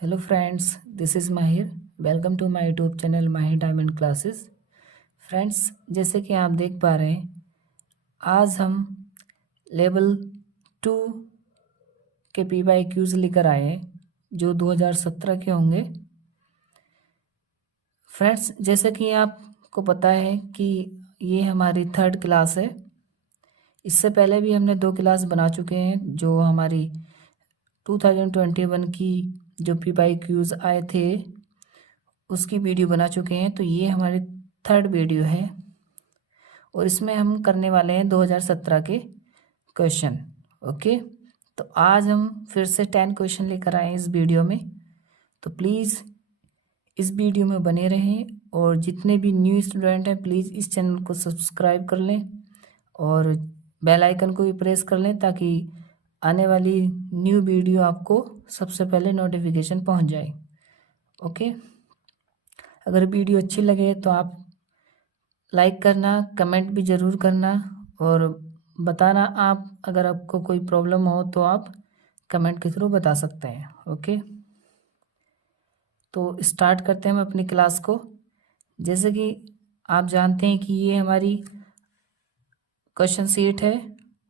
Hello friends, this is Mahir. Welcome to my YouTube channel Mahir diamond classes. Friends, जैसे कि आप देख पा रहे हैं, आज हम लेवल 2 के पी वाई क्यूज़ लेकर आए हैं जो 2017 के होंगे। फ्रेंड्स, जैसे कि आपको पता है कि ये हमारी 3rd क्लास है। इससे पहले भी हमने 2 क्लास बना चुके हैं जो हमारी 2021 की जो पी वाई क्यूज़ आए थे उसकी वीडियो बना चुके हैं। तो ये हमारी 3rd वीडियो है और इसमें हम करने वाले हैं 2017 के क्वेश्चन। ओके, तो आज हम फिर से 10 क्वेश्चन लेकर आए हैं इस वीडियो में। तो प्लीज़ इस वीडियो में बने रहें और जितने भी न्यू स्टूडेंट हैं प्लीज़ इस चैनल को सब्सक्राइब कर लें और बेल आइकन को भी प्रेस कर लें ताकि आने वाली न्यू वीडियो आपको सबसे पहले नोटिफिकेशन पहुंच जाए। ओके, अगर वीडियो अच्छी लगे तो आप लाइक करना, कमेंट भी ज़रूर करना और बताना आप अगर आपको कोई प्रॉब्लम हो तो आप कमेंट के थ्रू बता सकते हैं। ओके, तो स्टार्ट करते हैं हम अपनी क्लास को। जैसे कि आप जानते हैं कि ये हमारी क्वेश्चन सीट है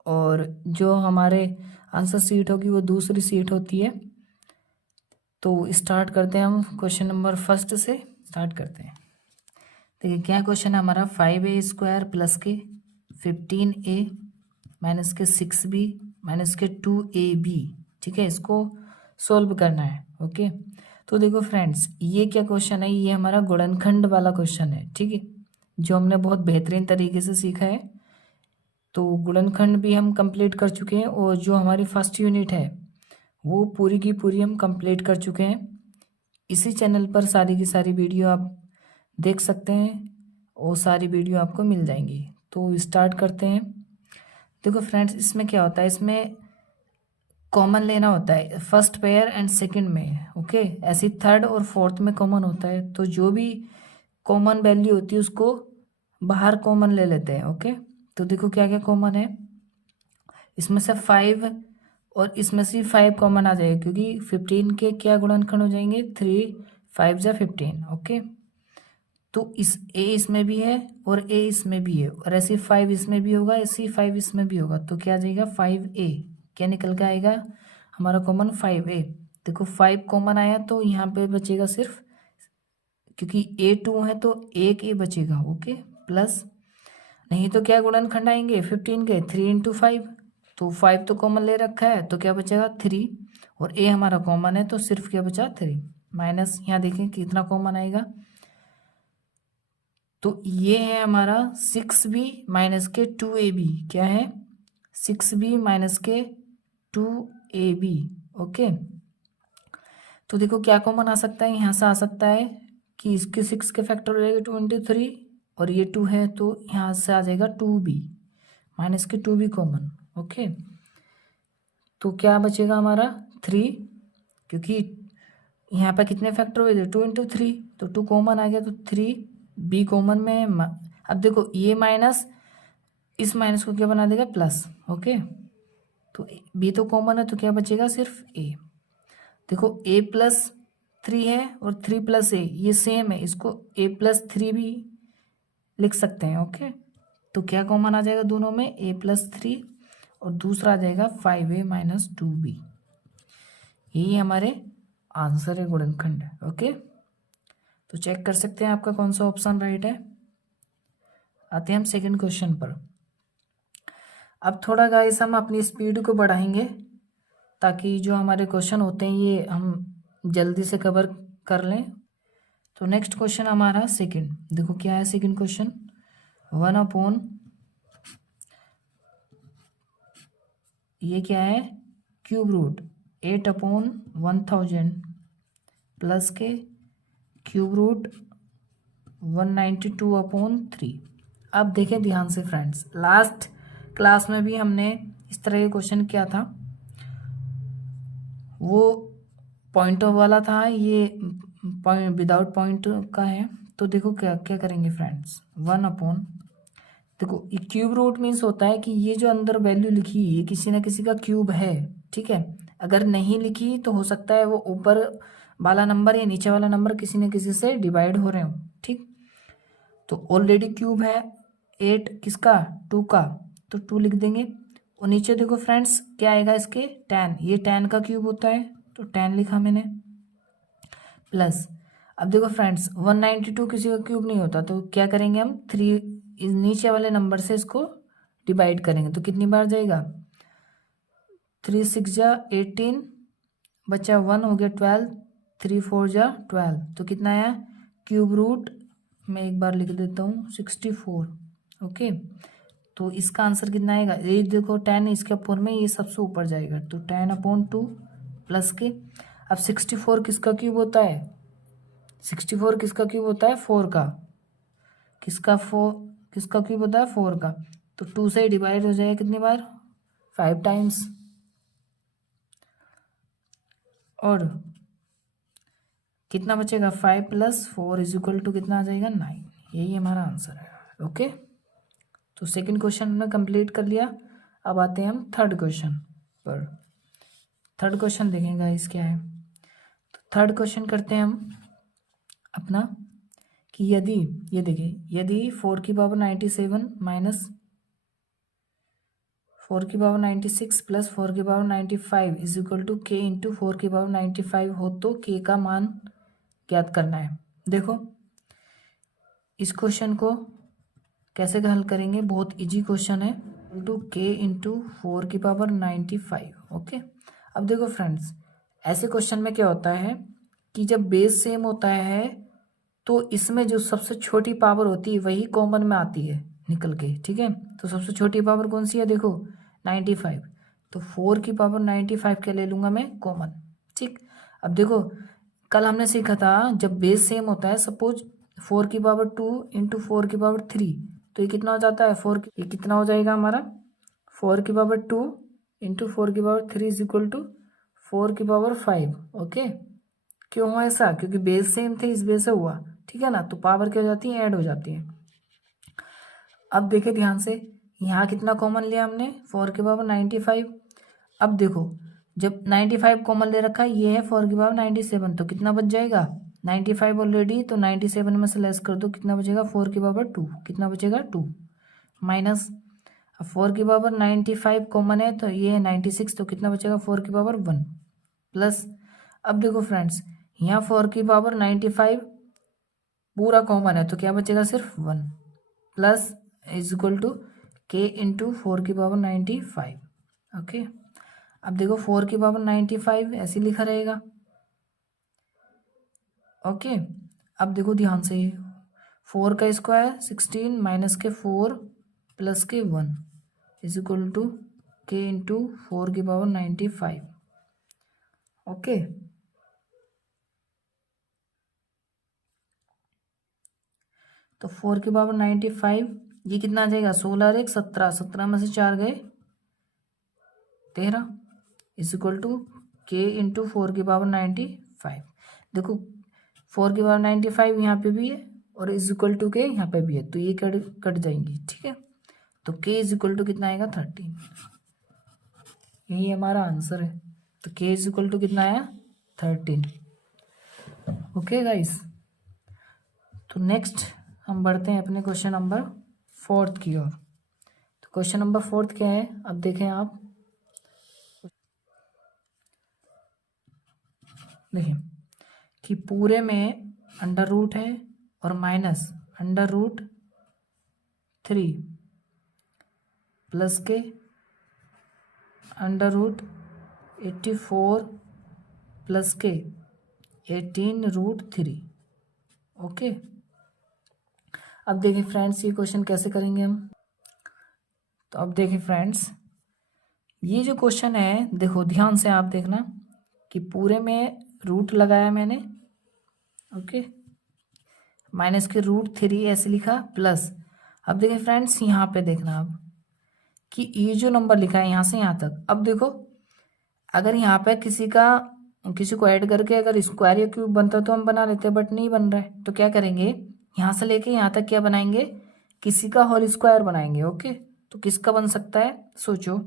और जो हमारे आंसर सीट होगी वो दूसरी सीट होती है। तो स्टार्ट करते हैं हम क्वेश्चन नंबर फर्स्ट से स्टार्ट करते हैं। देखिए क्या क्वेश्चन है हमारा, 5a² प्लस के 15a माइनस के 6b माइनस के 2ab। ठीक है, इसको सोल्व करना है। ओके, तो देखो फ्रेंड्स, ये क्या क्वेश्चन है, ये हमारा गुणनखंड वाला क्वेश्चन है। ठीक है, जो हमने बहुत बेहतरीन तरीके से सीखा है। तो गुणनखंड भी हम कंप्लीट कर चुके हैं और जो हमारी फर्स्ट यूनिट है वो पूरी की पूरी हम कंप्लीट कर चुके हैं। इसी चैनल पर सारी की सारी वीडियो आप देख सकते हैं और सारी वीडियो आपको मिल जाएंगी। तो स्टार्ट करते हैं। देखो फ्रेंड्स, इसमें क्या होता है, इसमें कॉमन लेना होता है फर्स्ट पेयर एंड सेकंड में। ओके, ऐसे थर्ड और फोर्थ में कॉमन होता है, तो जो भी कॉमन वैल्यू होती है उसको बाहर कॉमन ले लेते हैं। ओके, तो देखो क्या क्या कॉमन है, इसमें से 5 और इसमें से 5 कॉमन आ जाएगा क्योंकि 15 के क्या गुणनखंड हो जाएंगे, 3 5 जा 15। ओके, तो इस ए इसमें भी है और ए इसमें भी है और ऐसे 5 इसमें भी होगा, ऐसे 5 इसमें भी होगा, तो क्या आ जाएगा 5a। क्या निकल के आएगा हमारा कॉमन 5a। देखो 5 कॉमन आया तो यहाँ पे बचेगा सिर्फ, क्योंकि a2 है तो एक ए बचेगा। ओके, प्लस नहीं तो क्या गुणनखंड आएंगे 15 के, 3 × 5, तो 5 तो कॉमन ले रखा है तो क्या बचेगा 3 और ए हमारा कॉमन है तो सिर्फ क्या बचा 3 माइनस, यहाँ देखें कितना कॉमन आएगा, तो ये है हमारा 6b माइनस के 2ab। क्या है 6b माइनस के 2ab। ओके, तो देखो क्या कॉमन आ सकता है, यहाँ से आ सकता है कि इसके 6 के फैक्टर हो जाएगा 23 और ये 2 है तो यहाँ से आ जाएगा 2b माइनस के 2b कॉमन। ओके, तो क्या बचेगा हमारा 3, क्योंकि यहाँ पर कितने फैक्टर हुए थे 2 × 3, तो 2 कॉमन आ गया तो 3b कॉमन में है। अब देखो ये माइनस इस माइनस को क्या बना देगा प्लस। ओके, तो b तो कॉमन है तो क्या बचेगा सिर्फ a। देखो a+3 है और 3+a ये सेम है, इसको a+3 भी लिख सकते हैं। ओके, तो क्या कॉमन आ जाएगा दोनों में, a+3 और दूसरा आ जाएगा 5a माइनस 2b। यही हमारे आंसर है गुणनखंड। ओके, तो चेक कर सकते हैं आपका कौन सा ऑप्शन राइट है। आते हैं हम सेकंड क्वेश्चन पर। अब थोड़ा गाइस हम अपनी स्पीड को बढ़ाएंगे ताकि जो हमारे क्वेश्चन होते हैं ये हम जल्दी से कवर कर लें। तो नेक्स्ट क्वेश्चन हमारा सेकंड, देखो क्या है सेकंड क्वेश्चन, 1/, ये क्या है क्यूब रूट 8/1000 प्लस के क्यूब रूट 192/3। अब देखें ध्यान से फ्रेंड्स, लास्ट क्लास में भी हमने इस तरह का क्वेश्चन किया था, वो पॉइंटों वाला था, ये पॉइंट विदाउट पॉइंट का है। तो देखो क्या क्या करेंगे फ्रेंड्स, 1/, देखो ये क्यूब रूट मीन्स होता है कि ये जो अंदर वैल्यू लिखी है किसी ना किसी का क्यूब है। ठीक है, अगर नहीं लिखी तो हो सकता है वो ऊपर वाला नंबर या नीचे वाला नंबर किसी न किसी से डिवाइड हो रहे हो, ठीक। तो ऑलरेडी क्यूब है 8 किसका, 2 का, तो 2 लिख देंगे। और नीचे देखो फ्रेंड्स क्या आएगा इसके, 10, ये 10 का क्यूब होता है तो 10 लिखा मैंने, प्लस अब देखो फ्रेंड्स 192 किसी का क्यूब नहीं होता, तो क्या करेंगे हम 3 नीचे वाले नंबर से इसको डिवाइड करेंगे, तो कितनी बार जाएगा, 3 6 जा 18, बचा 1 हो गया 12, 3 4 जा 12, तो कितना आया क्यूब रूट, मैं एक बार लिख देता हूँ 64। ओके, तो इसका आंसर कितना आएगा, ये देखो 10 इसके ऊपर में, ये सबसे ऊपर जाएगा, तो 10/2 प्लस के, अब 64 किसका क्यूब होता है, 64 किसका क्यूब होता है, 4 का, किसका क्यूब होता है, 4 का, तो 2 से डिवाइड हो जाएगा कितनी बार, 5 टाइम्स, और कितना बचेगा 5 + 4 = कितना आ जाएगा 9, यही हमारा आंसर है। ओके, तो सेकंड क्वेश्चन हमने कंप्लीट कर लिया। अब आते हैं हम थर्ड क्वेश्चन पर। थर्ड क्वेश्चन देखें गाइस क्या है, तो थर्ड क्वेश्चन करते हैं हम अपना कि यदि, ये देखिए, यदि 4 की पावर 97 माइनस 4 की पावर 96 प्लस 4 की पावर 95 = k इंटू 4 की पावर 95 हो तो k का मान ज्ञात करना है। देखो इस क्वेश्चन को कैसे हल करेंगे, बहुत इजी क्वेश्चन है, k इंटू 4 की पावर 95। ओके, अब देखो फ्रेंड्स ऐसे क्वेश्चन में क्या होता है कि जब बेस सेम होता है तो इसमें जो सबसे छोटी पावर होती है वही कॉमन में आती है निकल के, ठीक है। तो सबसे छोटी पावर कौन सी है, देखो 95, तो 4 की पावर 95 क्या ले लूँगा मैं कॉमन, ठीक। अब देखो कल हमने सीखा था जब बेस सेम होता है, सपोज 4 की पावर 2 इंटू 4 की पावर 3, तो ये कितना हो जाता है, ये कितना हो जाएगा हमारा, 4 की पावर 2 इंटू 4 की पावर 3 = 4 की पावर 5। ओके, क्यों हुआ ऐसा, क्योंकि बेस सेम थे इस बेस से हुआ, ठीक है ना, तो पावर क्या हो जाती है, ऐड हो जाती है। अब देखिए ध्यान से, यहाँ कितना कॉमन लिया हमने, 4 की पावर 95। अब देखो जब 95 कॉमन ले रखा है, ये है 4 की पावर 97, तो कितना बच जाएगा 95 ऑलरेडी, तो 97 में से लेस कर दो, कितना बचेगा 4 की पावर 2, कितना बचेगा 2, माइनस, अब 4 की पावर 95 कॉमन है तो ये है 96, तो कितना बचेगा 4 की पावर 1, प्लस अब देखो फ्रेंड्स यहाँ 4 की पावर 95 पूरा कॉमन है तो क्या बचेगा सिर्फ 1, प्लस = k इंटू 4 की पावर 95। ओके, अब देखो 4 की पावर 95 ऐसे लिखा रहेगा। ओके, अब देखो ध्यान से, 4 का स्क्वायर 16 माइनस के 4 प्लस के 1 = k इंटू 4 की पावर 95। ओके, तो 4 की पावर 95 ये कितना आ जाएगा, 16 और 1 17, 17 में से 4 गए 13 = k इंटू 4 की पावर 95। देखो 4 की पावर 95 यहाँ पे भी है और = के यहाँ पे भी है, तो ये कट जाएंगी, ठीक है। तो k = कितना आएगा 13, यही हमारा आंसर है। तो k = कितना आया 13। ओके गाइस, तो नेक्स्ट हम बढ़ते हैं अपने क्वेश्चन नंबर 4 की ओर। तो क्वेश्चन नंबर 4 क्या है, अब देखें आप, देखिए कि पूरे में अंडर रूट है और माइनस √3 प्लस के √84 प्लस के 18√3। ओके, अब देखिए फ्रेंड्स ये क्वेश्चन कैसे करेंगे हम, तो अब देखिए फ्रेंड्स ये जो क्वेश्चन है, देखो ध्यान से आप देखना कि पूरे में रूट लगाया मैंने, ओके, माइनस के √3 ऐसे लिखा, प्लस अब देखिए फ्रेंड्स यहाँ पे देखना अब कि ये जो नंबर लिखा है यहाँ से यहाँ तक, अब देखो अगर यहाँ पे किसी को ऐड करके अगर स्क्वायर या क्यूब बनता तो हम बना लेते, बट नहीं बन रहा है, तो क्या करेंगे यहाँ से लेके यहाँ तक क्या बनाएंगे, किसी का होल स्क्वायर बनाएंगे। ओके, तो किसका बन सकता है, सोचो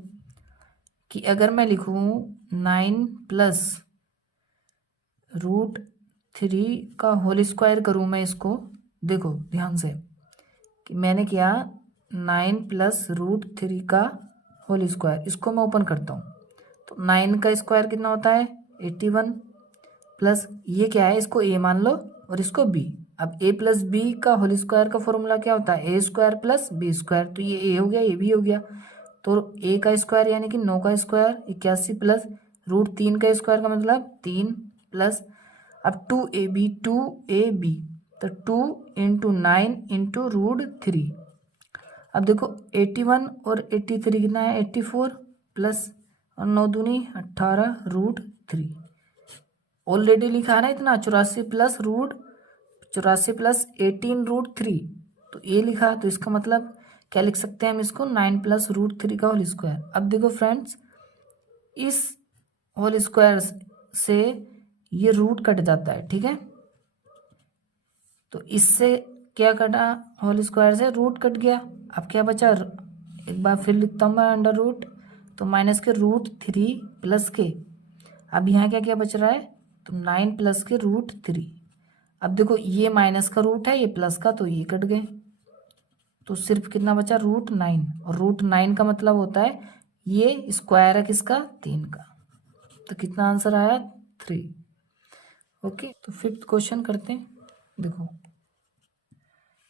कि अगर मैं लिखूँ 9 प्लस 3 का होल स्क्वायर करूँ मैं इसको, देखो ध्यान से कि मैंने किया 9 प्लस रूट 3 का होल स्क्वायर, इसको मैं ओपन करता हूँ तो 9 का स्क्वायर कितना होता है 81 प्लस ये क्या है, इसको ए मान लो और इसको बी। अब ए प्लस बी का होल स्क्वायर का फॉर्मूला क्या होता है, ए स्क्वायर प्लस बी स्क्वायर, तो ये ए हो गया ये बी हो गया, तो ए का स्क्वायर यानी कि 9 का स्क्वायर 81 प्लस रूट 3 का स्क्वायर का मतलब 3 प्लस अब 2ab तो 2 इंटू 9 इंटू रूट 3। अब देखो 81 और 83 कितना है 84 प्लस और 9 दूनी 18 रूट 3। ऑलरेडी लिखा है ना इतना 84 प्लस 18 रूट 3, तो ये लिखा, तो इसका मतलब क्या लिख सकते हैं हम इसको 9 प्लस रूट 3 का होल स्क्वायर। अब देखो फ्रेंड्स इस होल स्क्वायर से ये रूट कट जाता है, ठीक है, तो इससे क्या कटा, होल स्क्वायर से रूट कट गया। अब क्या बचा, एक बार फिर लिखता हूँ मैं अंडर रूट, तो माइनस के रूट 3 प्लस के, अब यहाँ क्या क्या बच रहा है, तो 9 प्लस के रूट 3। अब देखो ये माइनस का रूट है ये प्लस का, तो ये कट गए, तो सिर्फ कितना बचा रूट 9, और रूट 9 का मतलब होता है ये स्क्वायर है किसका 3 का, तो कितना आंसर आया 3। ओके, तो फिफ्थ क्वेश्चन करते हैं। देखो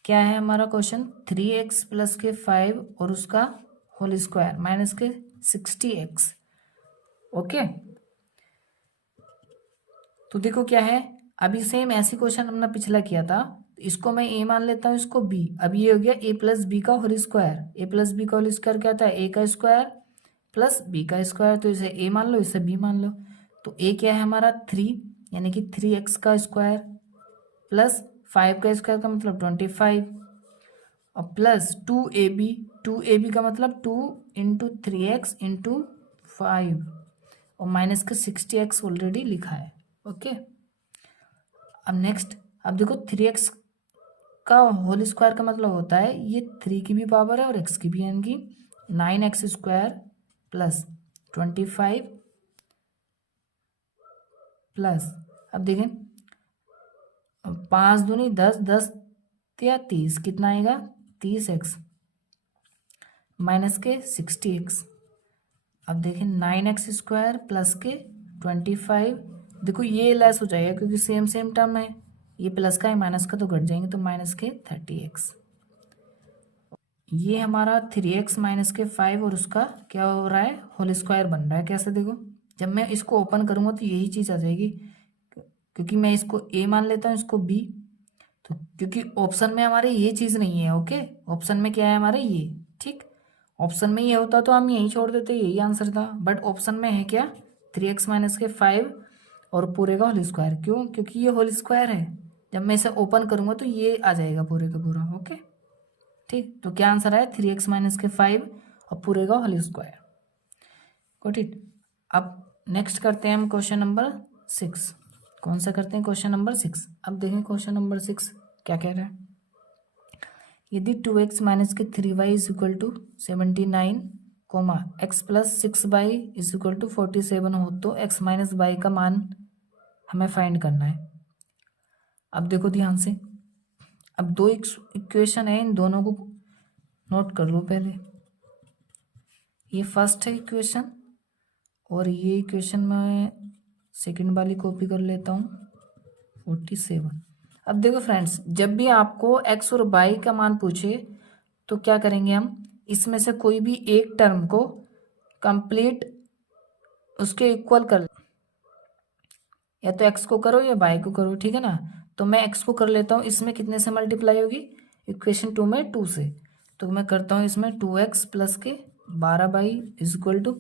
क्या है हमारा क्वेश्चन, 3x प्लस के 5 और उसका होल स्क्वायर माइनस के 60x। ओके, तो देखो क्या है, अभी सेम ऐसी क्वेश्चन हमने पिछला किया था, इसको मैं ए मान लेता हूँ इसको बी। अब ये हो गया ए प्लस बी का होल स्क्वायर, ए प्लस बी का होल स्क्वायर क्या था ए का स्क्वायर प्लस बी का स्क्वायर, तो इसे ए मान लो इसे बी मान लो। तो ए क्या है हमारा 3 यानी कि 3x का स्क्वायर प्लस 5 का स्क्वायर का मतलब 25 और प्लस 2ab का मतलब 2 इंटू 3x इंटू 5 और माइनस का 60x ऑलरेडी लिखा है। ओके, अब नेक्स्ट, अब देखो 3x का होल स्क्वायर का मतलब होता है ये 3 की भी पावर है और x की भी, यानी कि 9x स्क्वायर प्लस 25 प्लस, अब देखें 5 दूनी 10, 10 या 30 कितना आएगा 30x माइनस के 60x। अब देखें 9x स्क्वायर प्लस के 25, देखो ये लेस हो जाएगा क्योंकि सेम सेम टर्म है, ये प्लस का है माइनस का तो घट जाएंगे, तो माइनस के 30x। ये हमारा 3x माइनस के 5 और उसका क्या हो रहा है होल स्क्वायर बन रहा है। कैसे, देखो जब मैं इसको ओपन करूँगा तो यही चीज़ आ जाएगी, क्योंकि मैं इसको a मान लेता हूँ इसको b, तो क्योंकि ऑप्शन में हमारे ये चीज़ नहीं है। ओके, ऑप्शन में क्या है हमारे ये, ठीक, ऑप्शन में ये होता तो हम यही छोड़ देते, यही आंसर था, बट ऑप्शन में है क्या 3x माइनस के 5 और पूरे का होल स्क्वायर, क्यों, क्योंकि ये होल स्क्वायर है, जब मैं इसे ओपन करूँगा तो ये आ जाएगा पूरे का पूरा। ओके, ठीक, तो क्या आंसर है 3x माइनस के 5 और पूरे का होल स्क्वायर। Got it. अब नेक्स्ट करते हैं हम क्वेश्चन नंबर 6। कौन सा करते हैं, क्वेश्चन नंबर 6। अब देखें क्वेश्चन नंबर 6 क्या कह रहा है, यदि 2x माइनस के 3y is equal to 79 comma x plus 6y is equal to 47 हो तो x माइनस y का मान हमें फाइंड करना है। अब देखो ध्यान से, अब दो इक्वेशन है, इन दोनों को नोट कर लो पहले। ये फर्स्ट है इक्वेशन और ये इक्वेशन मैं सेकंड वाली कॉपी कर लेता हूँ 47। अब देखो फ्रेंड्स, जब भी आपको x और y का मान पूछे तो क्या करेंगे हम, इसमें से कोई भी एक टर्म को कंप्लीट उसके इक्वल कर, या तो x को करो या y को करो, ठीक है ना। तो मैं x को कर लेता हूँ, इसमें कितने से मल्टीप्लाई होगी, इक्वेशन 2 में 2 से, तो मैं करता हूँ इसमें 2x प्लस के 12y इज इक्वल टू,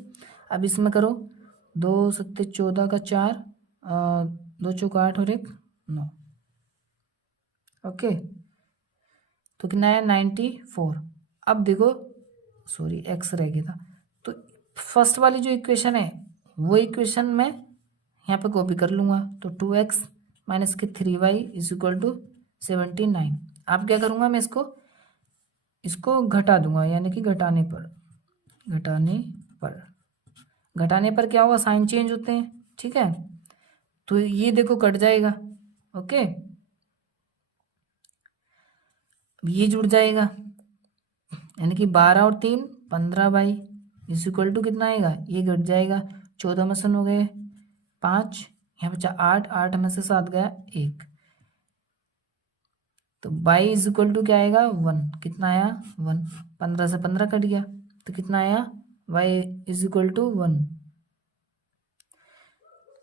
अब इसमें करो 2 सत्ते 14 का 4, 2 चौका 8 और 1 9। ओके, तो कितना है 94। अब देखो सॉरी x रह गया था, तो फर्स्ट वाली जो इक्वेशन है वो इक्वेशन में यहाँ पे कॉपी कर लूँगा, तो 2x माइनस के 3y इज इक्वल टू 79। अब क्या करूँगा मैं इसको घटा दूंगा, यानी कि घटाने पर क्या होगा, साइन चेंज होते हैं, ठीक है, तो ये देखो कट जाएगा ओके, ये जुड़ जाएगा, यानी कि 12 और 3 15/, इज इक्वल टू कितना आएगा, ये घट जाएगा, 14 में से हो गए 5, यहाँ बचा 8, 8 में से 7 गया 1, तो बाई इज इक्वल टू क्या आएगा 1, कितना आया 1, 15 से 15 कट गया, तो कितना आया y इज इक्वल टू 1।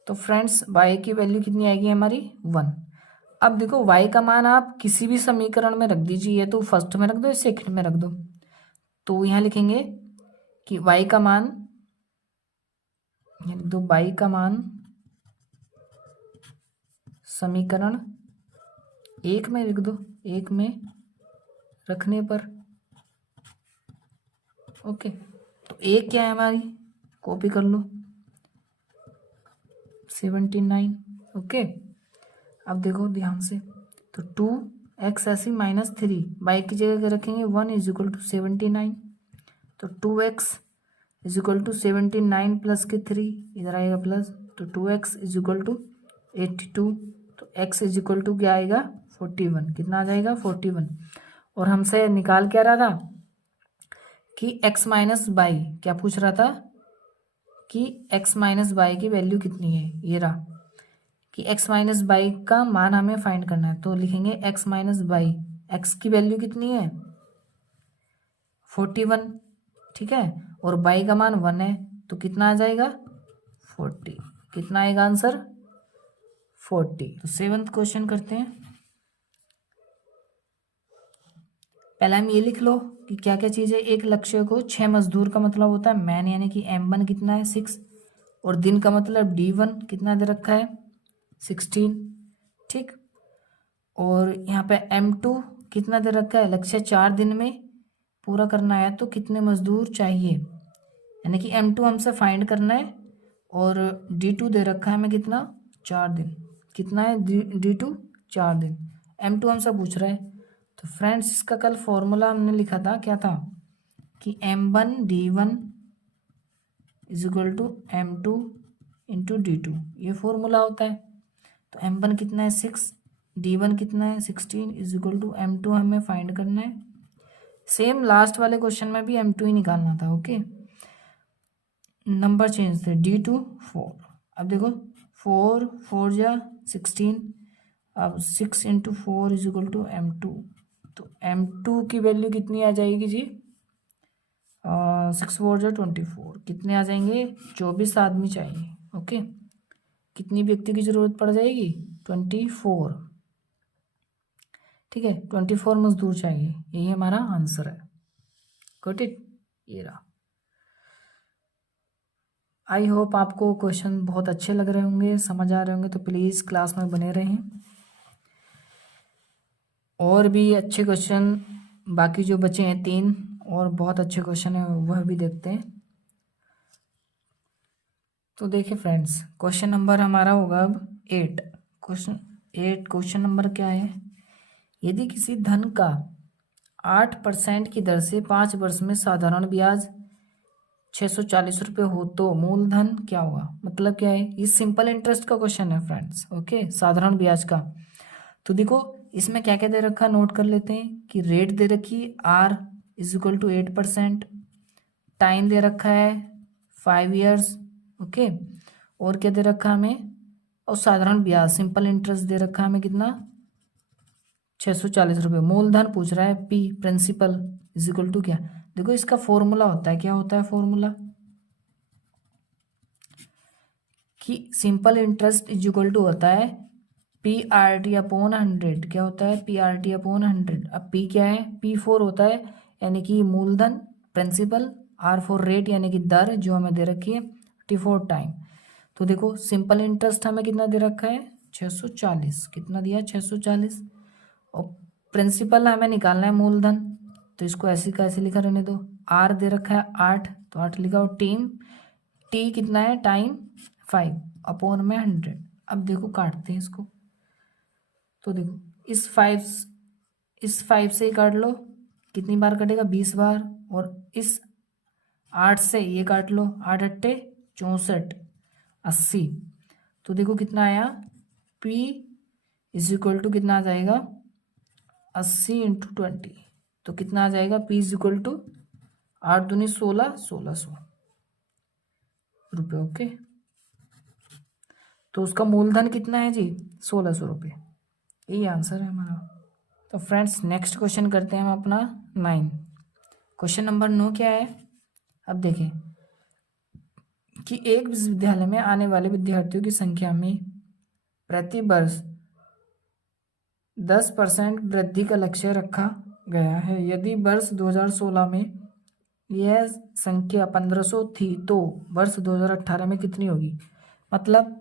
तो फ्रेंड्स y की वैल्यू कितनी आएगी हमारी 1। अब देखो y का मान आप किसी भी समीकरण में रख दीजिए, तो फर्स्ट में रख दो या सेकंड में रख दो, तो यहाँ लिखेंगे कि y का मान, लिख दो y का मान समीकरण 1 में लिख दो, 1 में रखने पर, ओके, तो 1 क्या है हमारी, कॉपी कर लो 79, ओके। अब देखो ध्यान से, तो 2x ऐसी -3 y की जगह रखेंगे 1 इज इक्वल टू 79, तो 2x is equal to 79 plus के 3 इधर आएगा प्लस, तो 2x इज इक्वल टू 82, तो x इज इक्वल टू क्या आएगा 41, कितना आ जाएगा 41। और हमसे निकाल क्या रहा था कि x माइनस बाई, क्या पूछ रहा था कि x माइनस बाई की वैल्यू कितनी है, ये रहा कि x माइनस बाई का मान हमें फाइंड करना है, तो लिखेंगे x माइनस बाई, x की वैल्यू कितनी है 41, ठीक है, और बाई का मान 1 है, तो कितना आ जाएगा 40, कितना आएगा आंसर 40। तो 7th क्वेश्चन करते हैं। पहले हम ये लिख लो कि क्या क्या चीज़ है, एक लक्ष्य को 6 मजदूर का मतलब होता है मैन, यानी कि M1 कितना है 6, और दिन का मतलब D1 कितना दे रखा है 16, ठीक, और यहाँ पे M2 कितना दे रखा है, लक्ष्य 4 दिन में पूरा करना है, तो कितने मजदूर चाहिए, यानी कि M2 हमसे फाइंड करना है, और D2 दे रखा है हमें कितना 4 दिन, कितना है D2 4 दिन, M2 हमसे पूछ रहा है। तो फ्रेंड्स इसका कल फॉर्मूला हमने लिखा था, क्या था कि M1 D1 is equal to M2 into D2, ये फॉर्मूला होता है। तो M1 कितना है 6, D1 कितना है 16 इज इक्वल टू M2 हमें फाइंड करना है। सेम लास्ट वाले क्वेश्चन में भी M2 ही निकालना था, ओके। नंबर चेंज थे, D2 4, अब देखो 4 4 जा 16, अब 6 into 4 is equal to M2, तो M2 की वैल्यू कितनी आ जाएगी जी 6 4 जा 24, कितने आ जाएंगे 24 आदमी चाहिए, ओके। कितनी व्यक्ति की जरूरत पड़ जाएगी 24, ठीक है, 24 मजदूर चाहिए, यही हमारा आंसर है, गॉट इट, ये रहा। आई होप आपको क्वेश्चन बहुत अच्छे लग रहे होंगे, समझ आ रहे होंगे, तो प्लीज़ क्लास में बने रहें, और भी अच्छे क्वेश्चन बाकी जो बचे हैं 3 और बहुत अच्छे क्वेश्चन हैं वह भी देखते हैं। तो देखिए फ्रेंड्स, क्वेश्चन नंबर हमारा होगा अब 8, क्वेश्चन नंबर क्या है, यदि किसी धन का 8% की दर से 5 वर्ष में साधारण ब्याज 640 रुपये हो तो मूलधन क्या होगा, मतलब क्या है, ये सिंपल इंटरेस्ट का क्वेश्चन है फ्रेंड्स, ओके, साधारण ब्याज का। तो देखो इसमें क्या क्या दे रखा है, नोट कर लेते हैं कि रेट दे रखी है R is equal to 8%, time दे रखा है 5 ईयर्स, ओके, और क्या दे रखा है हमें, और साधारण ब्याज सिंपल इंटरेस्ट दे रखा है हमें कितना 640 रुपये, मूलधन पूछ रहा है P principal is equal to क्या, देखो इसका फॉर्मूला होता है, क्या होता है फॉर्मूला कि simple interest is equal to होता है PRT अपॉन 100, क्या होता है PRT अपॉन 100। अब P क्या है, P4 होता है यानी कि मूलधन प्रिंसिपल, R4 रेट यानी कि दर जो हमें दे रखी है, T4 टाइम। तो देखो सिंपल इंटरेस्ट हमें कितना दे रखा है 640, कितना दिया 640, और प्रिंसिपल हमें निकालना है मूलधन, तो इसको ऐसे का ऐसे लिखा रहने दो, R दे रखा है 8, तो 8 लिखा, और टी कितना है टाइम 5 अपॉन में 100। अब देखो काटते हैं इसको, तो देखो इस 5 से ही काट लो, कितनी बार कटेगा 20 बार, और इस 8 से ये काट लो, 8 अट्टे 64 80, तो देखो कितना आया P इज इक्वल टू कितना आ जाएगा 80 इंटू 20, तो कितना आ जाएगा P इज इक्वल टू 8 दूनी 16, 1600 रुपये। ओके, तो उसका मूलधन कितना है जी 1600 रुपये, यही आंसर है हमारा। तो फ्रेंड्स नेक्स्ट क्वेश्चन करते हैं हम अपना 9। क्वेश्चन नंबर 9 क्या है, अब देखें कि एक विश्वविद्यालय में आने वाले विद्यार्थियों की संख्या में प्रति वर्ष 10% वृद्धि का लक्ष्य रखा गया है। यदि वर्ष 2016 में यह संख्या 1500 थी तो वर्ष 2018 में कितनी होगी। मतलब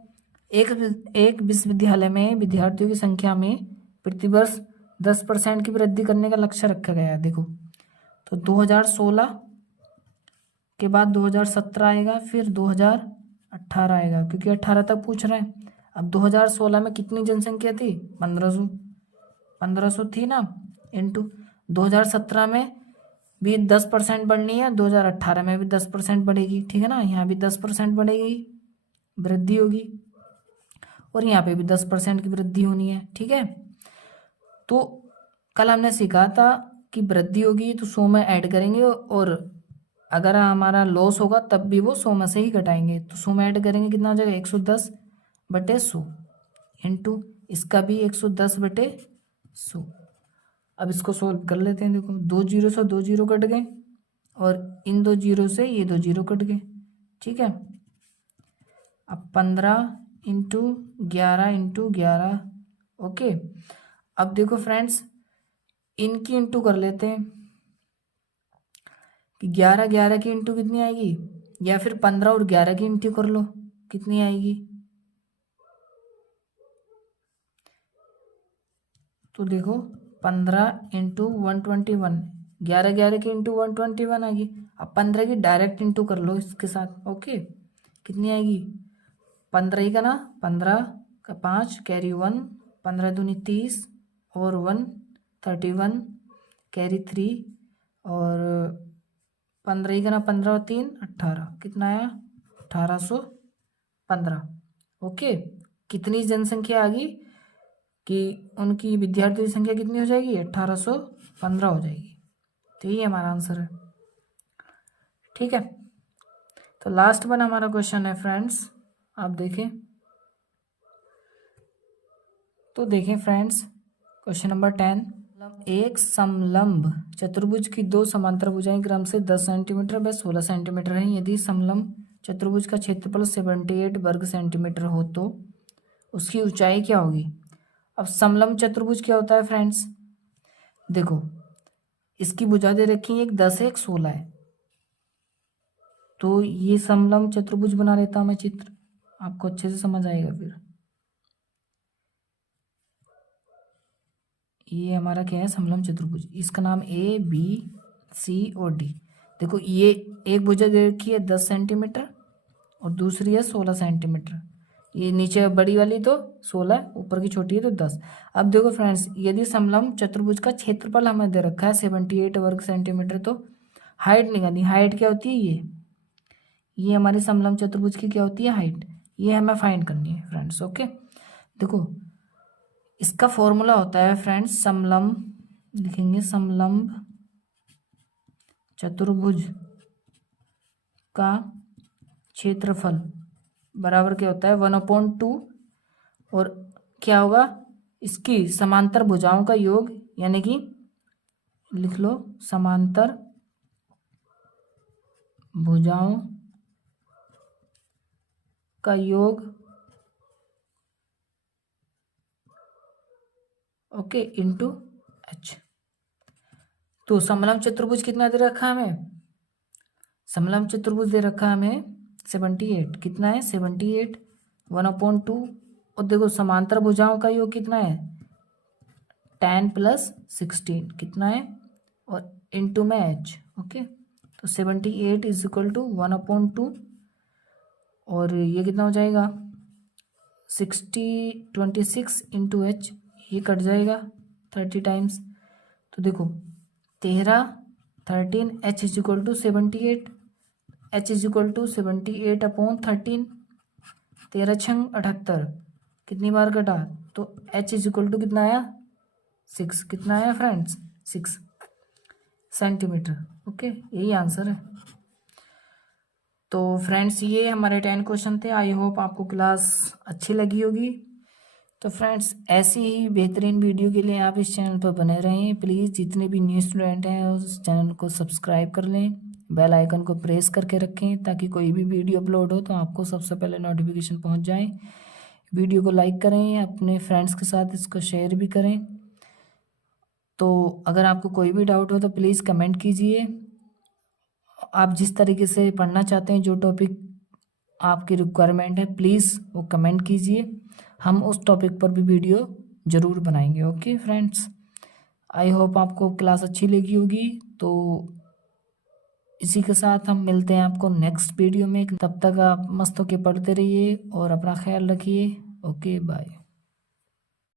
एक विश्वविद्यालय में विद्यार्थियों की संख्या में प्रतिवर्ष 10% की वृद्धि करने का लक्ष्य रखा गया है। देखो, तो 2016 के बाद 2017 आएगा, फिर 2018 आएगा, क्योंकि 18 तक पूछ रहा है। अब 2016 में कितनी जनसंख्या थी 1500 थी ना, इंटू 2017 में भी 10% बढ़नी है, 2018 में भी 10% बढ़ेगी, ठीक है ना। यहाँ भी 10% बढ़ेगी, वृद्धि होगी, और यहाँ पे भी 10% की वृद्धि होनी है, ठीक है। तो कल हमने सीखा था कि वृद्धि होगी तो 100 में ऐड करेंगे, और अगर हमारा लॉस होगा तब भी वो 100 में से ही घटाएंगे। तो 100 में ऐड करेंगे, कितना हो जाएगा 110/100 इंटू इसका भी 110/100। अब इसको सोल्व कर लेते हैं। देखो, 2 जीरो से 2 जीरो कट गए, और इन 2 जीरो से ये 2 जीरो कट गए, ठीक है। अब 15 इंटू 11 इंटू 11, ओके। अब देखो फ्रेंड्स, इनकी इंटू कर लेते हैं कि 11 11 की इंटू कितनी आएगी, या फिर 15 और 11 की इंटू कर लो, कितनी आएगी। तो देखो 15 इंटू 121, 11 11 की इंटू 121 आएगी। अब 15 की डायरेक्ट इंटू कर लो इसके साथ, ओके। कितनी आएगी 15 ही का ना, 15 का 5 कैरी 1, 15 दूनी 30 और 1 31 कैरी 3, और 15 ही का ना 15 और 3 18, कितना आया 1815। ओके, कितनी जनसंख्या आ गई कि उनकी विद्यार्थियों की संख्या कितनी हो जाएगी 1815 हो जाएगी। तो यही हमारा आंसर है, ठीक है। तो लास्ट वन हमारा क्वेश्चन है फ्रेंड्स, आप देखें। तो देखें फ्रेंड्स, क्वेश्चन नंबर 10, एक समलंब चतुर्भुज की 2 समांतर भुजाएं क्रम से 10 सेंटीमीटर व 16 सेंटीमीटर हैं। यदि समलंब चतुर्भुज का क्षेत्रफल 78 वर्ग सेंटीमीटर हो तो उसकी ऊंचाई क्या होगी। अब समलंब चतुर्भुज क्या होता है फ्रेंड्स, देखो इसकी भुजा दे रखी है, एक 10 है एक 16 है। तो ये समलंब चतुर्भुज बना लेता हूं मैं चित्र, आपको अच्छे से समझ आएगा। फिर ये हमारा क्या है समलंब चतुर्भुज, इसका नाम ABCD। देखो ये एक भुजा दे रखी है 10 सेंटीमीटर और दूसरी है 16 सेंटीमीटर। ये नीचे बड़ी वाली तो 16 है, ऊपर की छोटी है तो 10। अब देखो फ्रेंड्स, यदि समलंब चतुर्भुज का क्षेत्रफल हमें दे रखा है 78 वर्ग सेंटीमीटर, तो हाइट निकालनी। हाइट क्या होती है, ये हमारी समलंब चतुर्भुज की क्या होती है हाइट, ये हमें फाइंड करनी है फ्रेंड्स। ओके, देखो इसका फॉर्मूला होता है फ्रेंड्स, समलंब लिखेंगे, समलंब चतुर्भुज का क्षेत्रफल बराबर क्या होता है 1/2, और क्या होगा इसकी समांतर भुजाओं का योग, यानी कि लिख लो समांतर भुजाओं का योग, ओके, इंटू h। तो समलंब चतुर्भुज कितना दे रखा है हमें, समलंब चतुर्भुज दे रखा है हमें 78, कितना है 78 1/2, और देखो समांतर भुजाओं का योग कितना है 10 + 16, कितना है, और इंटू में h। ओके, तो 78 = 1/2, और ये कितना हो जाएगा 26 इंटू h, ये कट जाएगा 30 टाइम्स। तो देखो 13 13 h = 78, h = 78/13, 13 × 78, कितनी बार कटा तो h इज इक्वल टू कितना आया 6, कितना आया फ्रेंड्स 6 सेंटीमीटर। ओके, यही आंसर है। तो फ्रेंड्स ये हमारे 10 क्वेश्चन थे। आई होप आपको क्लास अच्छी लगी होगी। तो फ्रेंड्स ऐसी ही बेहतरीन वीडियो के लिए आप इस चैनल पर बने रहें। प्लीज़ जितने भी न्यू स्टूडेंट हैं उस चैनल को सब्सक्राइब कर लें, बेल आइकन को प्रेस करके रखें ताकि कोई भी वीडियो अपलोड हो तो आपको सबसे पहले नोटिफिकेशन पहुंच जाए। वीडियो को लाइक करें, अपने फ्रेंड्स के साथ इसको शेयर भी करें। तो अगर आपको कोई भी डाउट हो तो प्लीज़ कमेंट कीजिए। आप जिस तरीके से पढ़ना चाहते हैं, जो टॉपिक आपकी रिक्वायरमेंट है, प्लीज़ वो कमेंट कीजिए। हम उस टॉपिक पर भी वीडियो ज़रूर बनाएंगे। ओके फ्रेंड्स, आई होप आपको क्लास अच्छी लगी होगी। तो इसी के साथ हम मिलते हैं आपको नेक्स्ट वीडियो में। तब तक आप मस्त होके पढ़ते रहिए और अपना ख्याल रखिए। Okay bye.